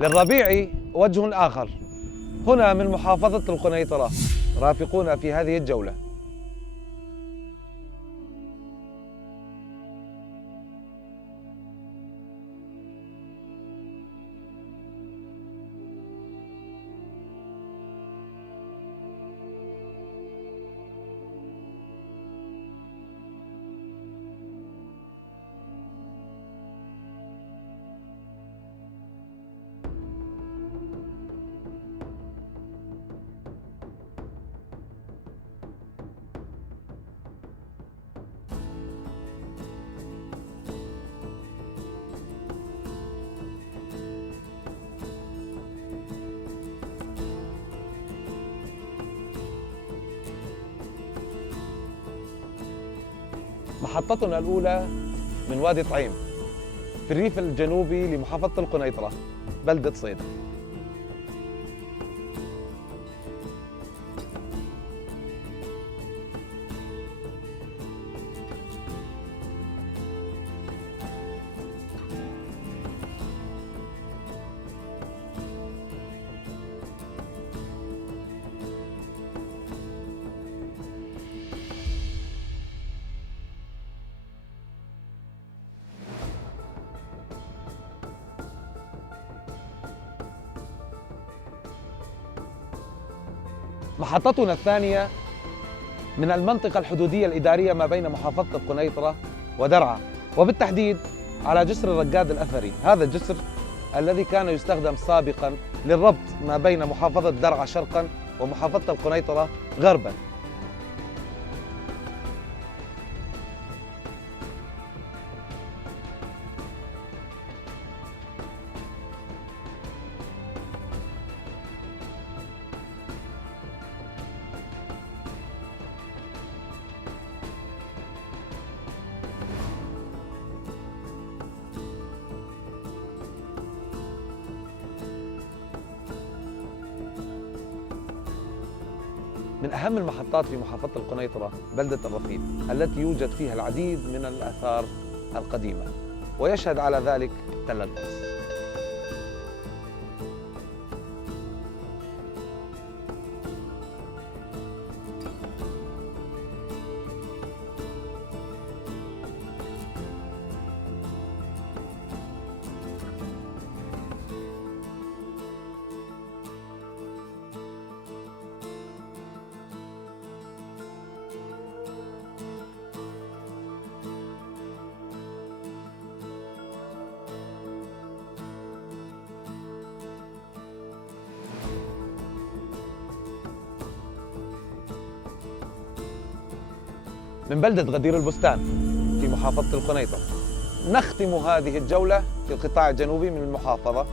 للربيع وجه آخر هنا من محافظة القنيطرة. رافقونا في هذه الجولة. محطتنا الأولى من وادي طعيم في الريف الجنوبي لمحافظة القنيطرة بلدة صيدا. محطتنا الثانية من المنطقة الحدودية الإدارية ما بين محافظة القنيطرة ودرعا، وبالتحديد على جسر الرقاد الأثري. هذا الجسر الذي كان يستخدم سابقا للربط ما بين محافظة درعا شرقا ومحافظة القنيطرة غربا. من أهم المحطات في محافظة القنيطرة بلدة الرفيد التي يوجد فيها العديد من الآثار القديمة، ويشهد على ذلك تل القدس. من بلدة غدير البستان في محافظة القنيطرة نختم هذه الجولة في القطاع الجنوبي من المحافظة